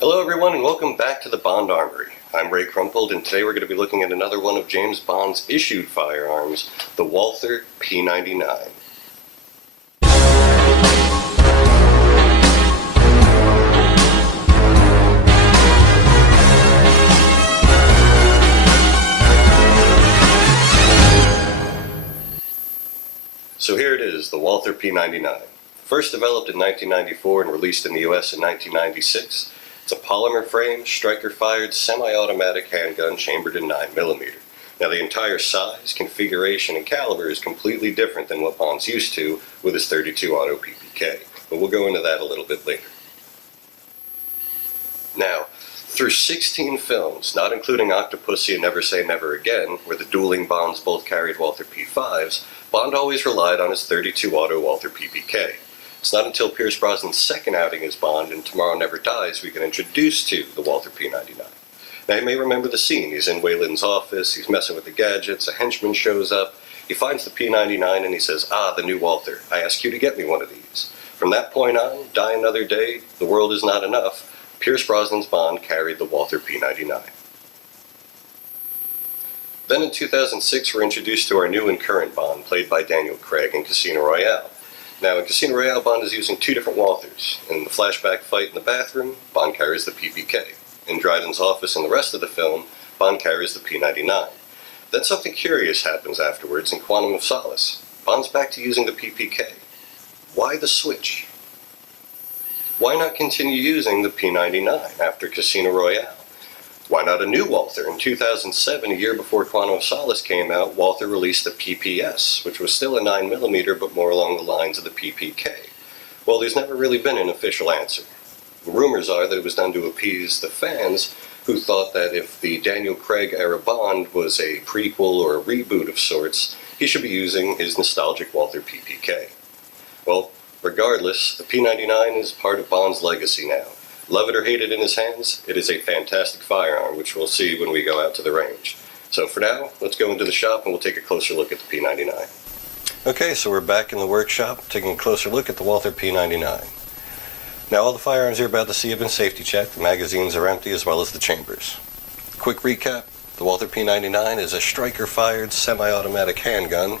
Hello everyone and welcome back to the Bond Armory. I'm Ray Crumpled and today we're going to be looking at another one of James Bond's issued firearms, the Walther P99. So here it is, the Walther P99. First developed in 1994 and released in the US in 1996, it's a polymer frame, striker-fired, semi-automatic handgun chambered in 9mm. Now the entire size, configuration, and caliber is completely different than what Bond's used to with his .32 auto PPK, but we'll go into that a little bit later. Now, through 16 films, not including Octopussy and Never Say Never Again, where the dueling Bonds both carried Walther P5s, Bond always relied on his .32 auto Walther PPK. It's not until Pierce Brosnan's second outing as Bond in Tomorrow Never Dies we get introduced to the Walther P99. Now you may remember the scene. He's in Weyland's office, he's messing with the gadgets, a henchman shows up, he finds the P99 and he says, "Ah, the new Walther, I ask you to get me one of these." From that point on, Die Another Day, The World Is Not Enough, Pierce Brosnan's Bond carried the Walther P99. Then in 2006 we're introduced to our new and current Bond, played by Daniel Craig in Casino Royale. Now, in Casino Royale, Bond is using two different Walthers. In the flashback fight in the bathroom, Bond carries the PPK. In Dryden's office and the rest of the film, Bond carries the P99. Then something curious happens afterwards in Quantum of Solace. Bond's back to using the PPK. Why the switch? Why not continue using the P99 after Casino Royale? Why not a new Walther? In 2007, a year before Quantum of Solace came out, Walther released the PPS, which was still a 9mm but more along the lines of the PPK. Well, there's never really been an official answer. The rumors are that it was done to appease the fans who thought that if the Daniel Craig era Bond was a prequel or a reboot of sorts, he should be using his nostalgic Walther PPK. Well, regardless, the P99 is part of Bond's legacy now. Love it or hate it in his hands, it is a fantastic firearm, which we'll see when we go out to the range. So for now, let's go into the shop and we'll take a closer look at the P99. Okay, so we're back in the workshop, taking a closer look at the Walther P99. Now all the firearms you're about to see have been safety checked, the magazines are empty as well as the chambers. Quick recap, the Walther P99 is a striker-fired semi-automatic handgun,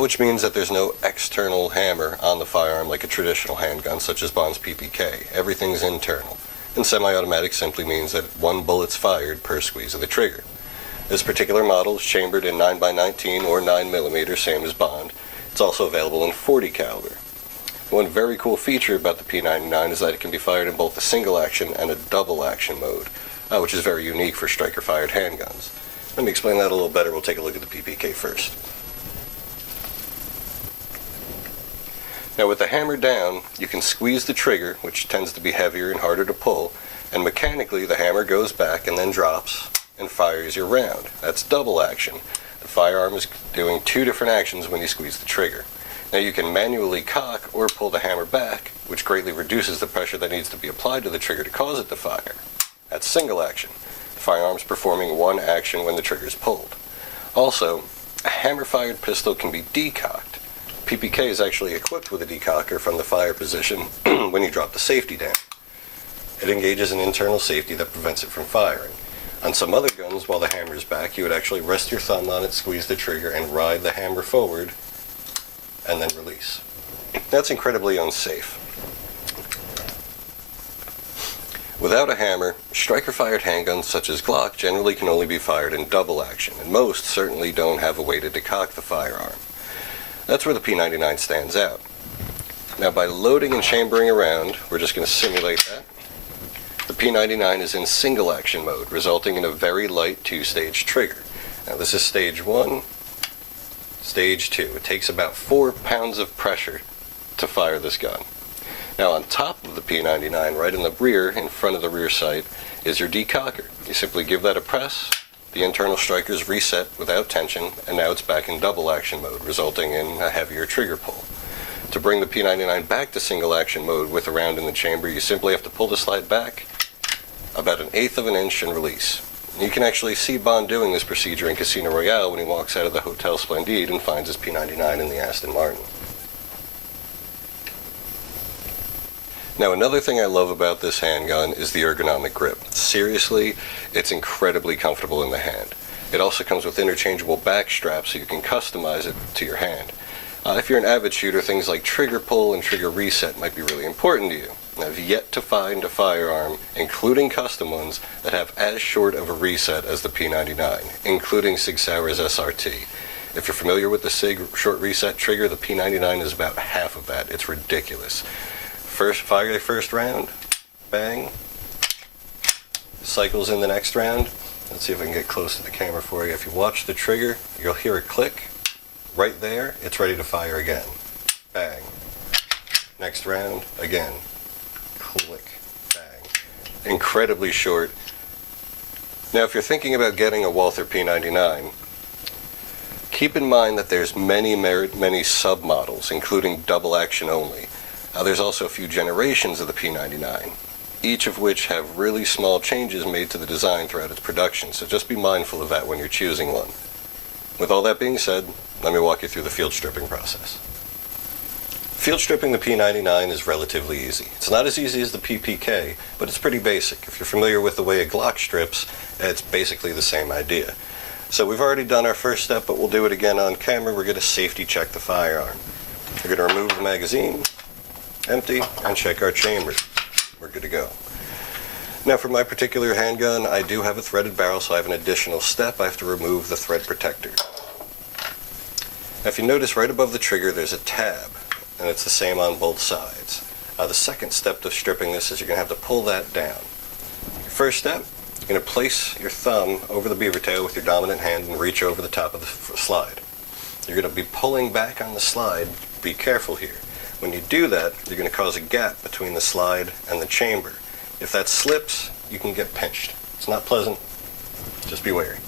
which means that there's no external hammer on the firearm like a traditional handgun such as Bond's PPK. Everything's internal. And semi-automatic simply means that one bullet's fired per squeeze of the trigger. This particular model is chambered in 9x19 or 9mm, same as Bond. It's also available in .40 caliber. One very cool feature about the P99 is that it can be fired in both a single action and a double action mode, which is very unique for striker-fired handguns. Let me explain that a little better. We'll take a look at the PPK first. Now with the hammer down, you can squeeze the trigger, which tends to be heavier and harder to pull, and mechanically the hammer goes back and then drops and fires your round. That's double action. The firearm is doing two different actions when you squeeze the trigger. Now you can manually cock or pull the hammer back, which greatly reduces the pressure that needs to be applied to the trigger to cause it to fire. That's single action. The firearm's performing one action when the trigger is pulled. Also, a hammer-fired pistol can be decocked. PPK is actually equipped with a decocker from the fire position when you drop the safety down. It engages an internal safety that prevents it from firing. On some other guns, while the hammer is back, you would actually rest your thumb on it, squeeze the trigger, and ride the hammer forward, and then release. That's incredibly unsafe. Without a hammer, striker-fired handguns such as Glock generally can only be fired in double action, and most certainly don't have a way to decock the firearm. That's where the P99 stands out. Now by loading and chambering around, we're just going to simulate that. The P99 is in single action mode, resulting in a very light two-stage trigger. Now this is stage 1, stage 2. It takes about 4 pounds of pressure to fire this gun. Now on top of the P99, right in the rear, in front of the rear sight, is your decocker. You simply give that a press, the internal strikers reset without tension, and now it's back in double action mode, resulting in a heavier trigger pull. To bring the P99 back to single action mode with a round in the chamber, you simply have to pull the slide back about 1/8 of an inch and release. You can actually see Bond doing this procedure in Casino Royale when he walks out of the Hotel Splendide and finds his P99 in the Aston Martin. Now, another thing I love about this handgun is the ergonomic grip. Seriously, it's incredibly comfortable in the hand. It also comes with interchangeable back straps so you can customize it to your hand. If you're an avid shooter, things like trigger pull and trigger reset might be really important to you. I've yet to find a firearm, including custom ones, that have as short of a reset as the P99, including Sig Sauer's SRT. If you're familiar with the Sig short reset trigger, the P99 is about half of that. It's ridiculous. Fire the first round, bang, cycles in the next round. Let's see if I can get close to the camera for you. If you watch the trigger, you'll hear a click. Right there, it's ready to fire again. Bang. Next round, again. Click, bang. Incredibly short. Now, if you're thinking about getting a Walther P99, keep in mind that there's many submodels, including double action only. There's also a few generations of the P99, each of which have really small changes made to the design throughout its production, so just be mindful of that when you're choosing one. With all that being said, let me walk you through the field stripping process. Field stripping the P99 is relatively easy. It's not as easy as the PPK, but it's pretty basic. If you're familiar with the way a Glock strips, it's basically the same idea. So we've already done our first step, but we'll do it again on camera. We're going to safety check the firearm. We're going to remove the magazine, empty, and check our chamber. We're good to go. Now, for my particular handgun, I do have a threaded barrel, so I have an additional step. I have to remove the thread protector. Now, if you notice right above the trigger, there's a tab, and it's the same on both sides. The second step to stripping this is you're going to have to pull that down. First step, you're going to place your thumb over the beaver tail with your dominant hand and reach over the top of the slide. You're going to be pulling back on the slide. Be careful here. When you do that, you're going to cause a gap between the slide and the chamber. If that slips, you can get pinched. It's not pleasant. Just be wary.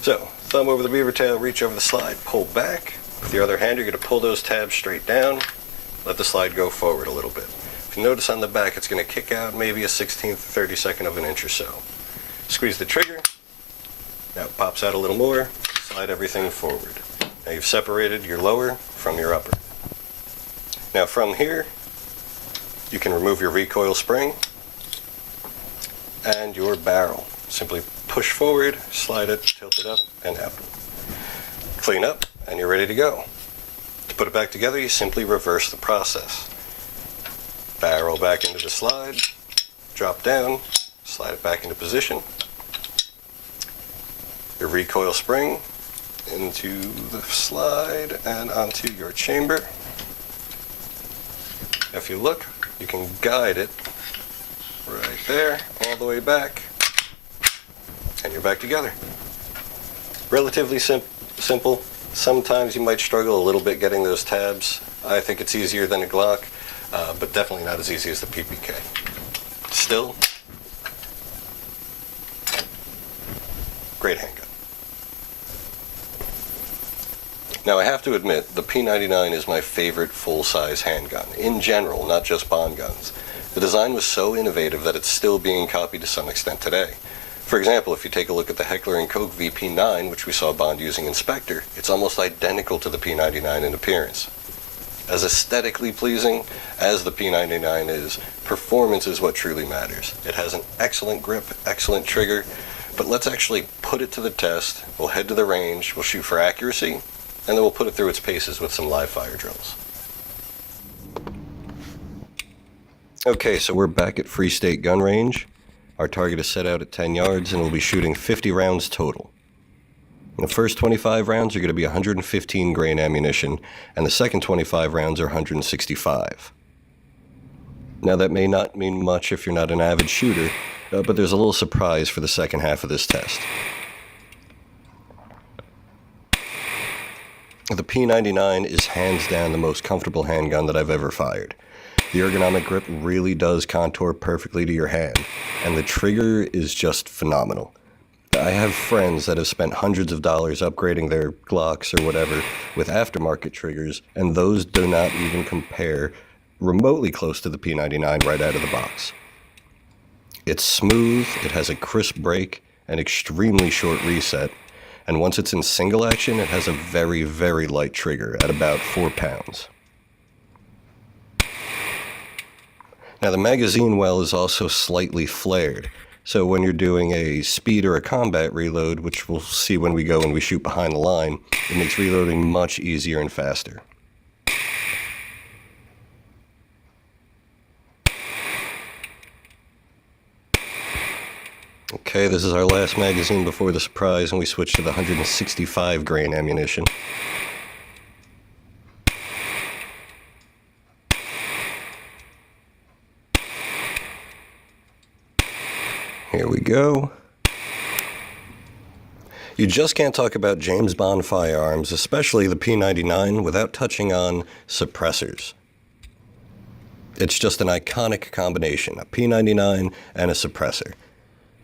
So, thumb over the beaver tail, reach over the slide, pull back. With the other hand, you're going to pull those tabs straight down. Let the slide go forward a little bit. If you notice on the back, it's going to kick out maybe a 16th, 32nd of an inch or so. Squeeze the trigger. Now it pops out a little more. Slide everything forward. Now you've separated your lower from your upper. Now from here, you can remove your recoil spring and your barrel. Simply push forward, slide it, tilt it up, and out. Clean up, and you're ready to go. To put it back together, you simply reverse the process. Barrel back into the slide, drop down, slide it back into position. Your recoil spring into the slide and onto your chamber. If you look, you can guide it right there, all the way back, and you're back together. Relatively simple. Sometimes you might struggle a little bit getting those tabs. I think it's easier than a Glock, but definitely not as easy as the PPK. Still, great handgun. Now I have to admit, the P99 is my favorite full-size handgun, in general, not just Bond guns. The design was so innovative that it's still being copied to some extent today. For example, if you take a look at the Heckler & Koch VP9, which we saw Bond using in Spectre, it's almost identical to the P99 in appearance. As aesthetically pleasing as the P99 is, performance is what truly matters. It has an excellent grip, excellent trigger, but let's actually put it to the test. We'll head to the range, we'll shoot for accuracy, and then we'll put it through its paces with some live fire drills. Okay, so we're back at Freestate Gun Range. Our target is set out at 10 yards, and we'll be shooting 50 rounds total. The first 25 rounds are going to be 115 grain ammunition, and the second 25 rounds are 165. Now that may not mean much if you're not an avid shooter, but there's a little surprise for the second half of this test. The P99 is hands down the most comfortable handgun that I've ever fired. The ergonomic grip really does contour perfectly to your hand, and the trigger is just phenomenal. I have friends that have spent hundreds of dollars upgrading their Glocks or whatever with aftermarket triggers, and those do not even compare remotely close to the P99 right out of the box. It's smooth, it has a crisp break, an extremely short reset, and once it's in single action, it has a very, very light trigger at about 4 pounds. Now the magazine well is also slightly flared, so when you're doing a speed or a combat reload, which we'll see when we go and we shoot behind the line, it makes reloading much easier and faster. Okay, this is our last magazine before the surprise, and we switch to the 165 grain ammunition. Here we go. You just can't talk about James Bond firearms, especially the P99, without touching on suppressors. It's just an iconic combination, a P99 and a suppressor.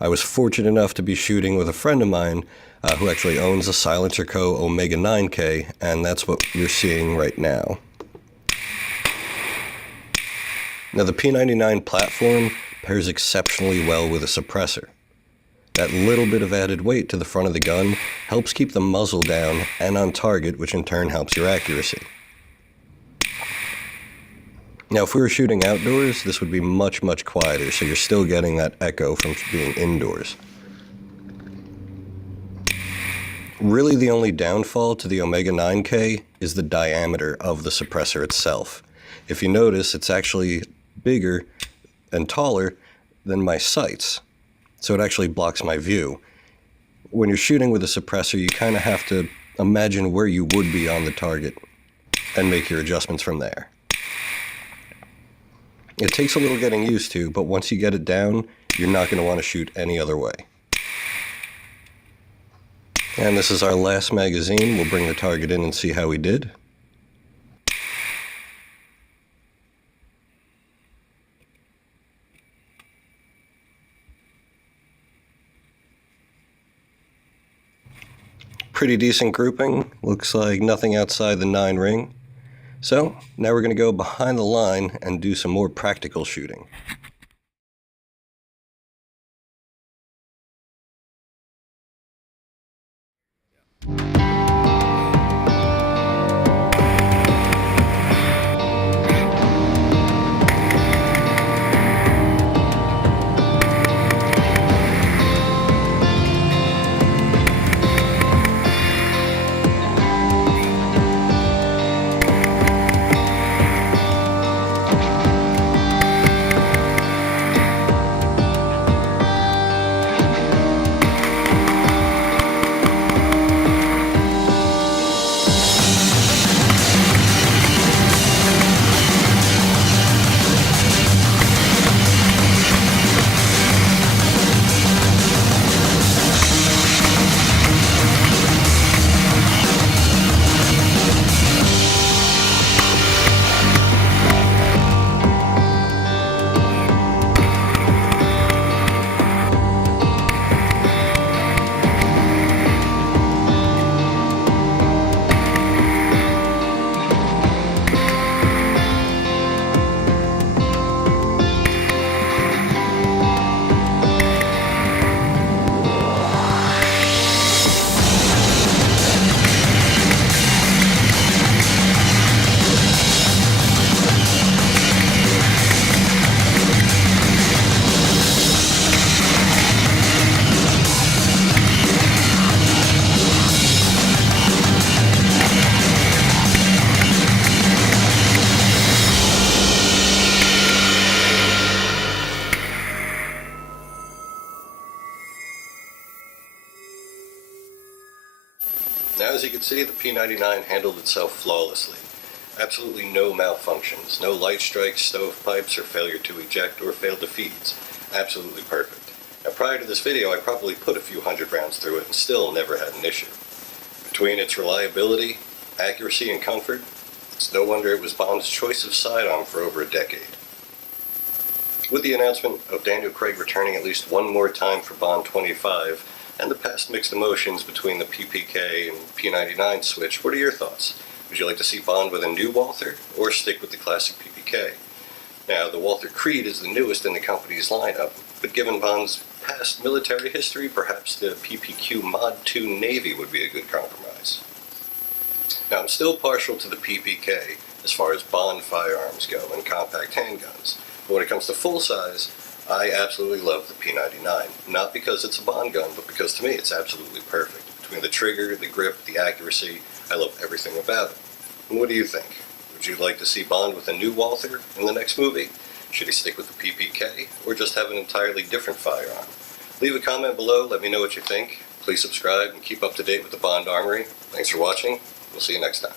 I was fortunate enough to be shooting with a friend of mine who actually owns a Silencer Co. Omega 9K, and that's what you're seeing right now. Now the P99 platform pairs exceptionally well with a suppressor. That little bit of added weight to the front of the gun helps keep the muzzle down and on target, which in turn helps your accuracy. Now if we were shooting outdoors, this would be much quieter, so you're still getting that echo from being indoors. Really the only downfall to the Omega 9K is the diameter of the suppressor itself. If you notice, it's actually bigger and taller than my sights, so it actually blocks my view. When you're shooting with a suppressor, you kind of have to imagine where you would be on the target and make your adjustments from there. It takes a little getting used to, but once you get it down, you're not going to want to shoot any other way. And this is our last magazine. We'll bring the target in and see how we did. Pretty decent grouping. Looks like nothing outside the 9 ring. So now we're going to go behind the line and do some more practical shooting. Now, as you can see, the P99 handled itself flawlessly. Absolutely no malfunctions, no light strikes, stovepipes, or failure to eject, or failed defeats. Absolutely perfect. Now, prior to this video, I probably put a few hundred rounds through it and still never had an issue. Between its reliability, accuracy, and comfort, it's no wonder it was Bond's choice of sidearm for over a decade. With the announcement of Daniel Craig returning at least one more time for Bond 25, and the past mixed emotions between the PPK and P99 switch, what are your thoughts? Would you like to see Bond with a new Walther, or stick with the classic PPK? Now, the Walther Creed is the newest in the company's lineup, but given Bond's past military history, perhaps the PPQ Mod 2 Navy would be a good compromise. Now, I'm still partial to the PPK as far as Bond firearms go and compact handguns, But when it comes to full size, I absolutely love the P99. Not because it's a Bond gun, but because to me it's absolutely perfect. Between the trigger, the grip, the accuracy, I love everything about it. And what do you think? Would you like to see Bond with a new Walther in the next movie? Should he stick with the PPK, or just have an entirely different firearm? Leave a comment below, let me know what you think. Please subscribe and keep up to date with the Bond Armory. Thanks for watching. We'll see you next time.